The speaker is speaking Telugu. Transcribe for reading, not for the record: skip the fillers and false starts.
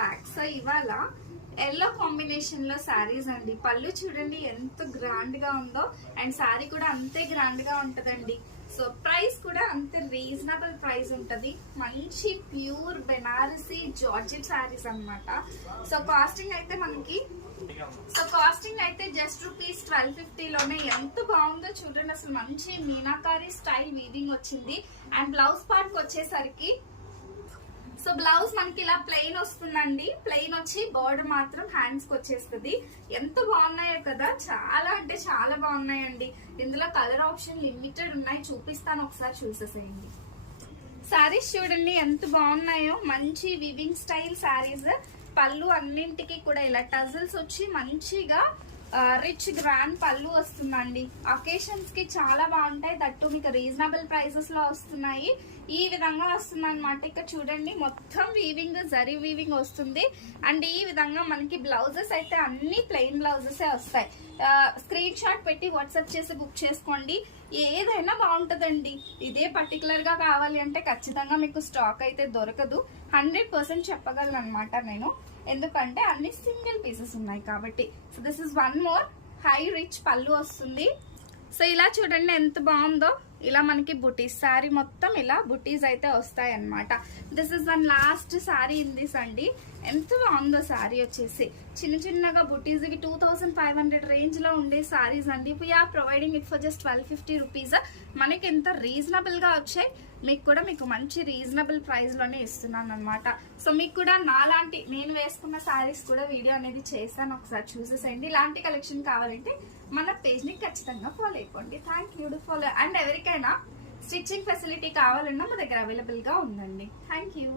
బ్యాక్. సో ఇవాళ ఎల్లో కాంబినేషన్ లో శారీస్ అండి. పళ్ళు చూడండి ఎంత గ్రాండ్ గా ఉందో, అండ్ శారీ కూడా అంతే గ్రాండ్ గా ఉంటదండి. సో ప్రైస్ కూడా అంతే రీజనబుల్ ప్రైస్ ఉంటది. మంచి ప్యూర్ బెనారసీ జార్జెట్ శారీస్ అన్నమాట. సో కాస్టింగ్ అయితే జస్ట్ రూపీస్ 1250 లోనే. ఎంత బాగుందో చూడండి అసలు. మంచి మీనాకారి స్టైల్ వీవింగ్ వచ్చింది. అండ్ బ్లౌజ్ పార్ట్ వచ్చేసరికి సో బ్లౌజ్ మనకి ఇలా ప్లెయిన్ వస్తుందండి. ప్లెయిన్ వచ్చి బోర్డర్ మాత్రం హ్యాండ్స్ కి వచ్చేస్తుంది. ఎంత బాగున్నాయో కదా, చాలా అంటే చాలా బాగున్నాయండి. ఇందులో కలర్ ఆప్షన్ లిమిటెడ్ ఉన్నాయి, చూపిస్తాను, ఒకసారి చూసేసేయండి. శారీస్ చూడండి ఎంత బాగున్నాయో. మంచి వివింగ్ స్టైల్ శారీస్. పళ్ళు అన్నింటికి కూడా ఇలా టజల్స్ వచ్చి మంచిగా రిచ్ గ్రాండ్ పళ్ళు వస్తుందండి. అకేషన్స్ కి చాలా బాగుంటాయి. దట్టు మీకు రీజనబుల్ ప్రైసెస్ లో వస్తున్నాయి. ఈ విధంగా వస్తుంది అనమాట. ఇక్కడ చూడండి మొత్తం వీవింగ్, జరీ వీవింగ్ వస్తుంది. అండ్ ఈ విధంగా మనకి బ్లౌజెస్ అయితే అన్ని ప్లెయిన్ బ్లౌజెస్ వస్తాయి. స్క్రీన్ షాట్ పెట్టి వాట్సాప్ చేసి బుక్ చేసుకోండి. ఏదైనా బాగుంటుందండి. ఇదే పర్టికులర్ గా కావాలి అంటే ఖచ్చితంగా మీకు స్టాక్ అయితే దొరకదు. 100% చెప్పగలను అనమాట నేను, ఎందుకంటే అన్ని సింగిల్ పీసెస్ ఉన్నాయి కాబట్టి. So this is one more high rich పళ్ళు వస్తుంది. సో ఇలా చూడండి ఎంత బాగుందో. ఇలా మనకి బుటీస్, శారీ మొత్తం ఇలా బుటీస్ అయితే వస్తాయి అనమాట. This is one last sari in this అండి. ఎంత బాగుందో శారీ వచ్చేసి. చిన్న చిన్నగా బుటీస్, ఇవి 2500 రేంజ్ లో ఉండే శారీస్ అండి. We are providing it for just 1250 rupees. మనకి ఎంత రీజనబుల్ గా వచ్చాయి. మీకు మంచి రీజనబుల్ ప్రైస్ లోనే ఇస్తున్నాను అనమాట. సో మీకు కూడా నాలాంటి నేను వేసుకున్న శారీస్ కూడా వీడియో అనేది చేస్తాను, ఒకసారి చూసేసేయండి. ఇలాంటి కలెక్షన్ కావాలంటే మన పేజ్ ని ఖచ్చితంగా ఫాలో అయిపోండి. Thank you follow. అండ్ ఎవరికైనా స్టిచ్చింగ్ ఫెసిలిటీ కావాలన్నా మా దగ్గర అవైలబుల్ గా ఉందండి. Thank you.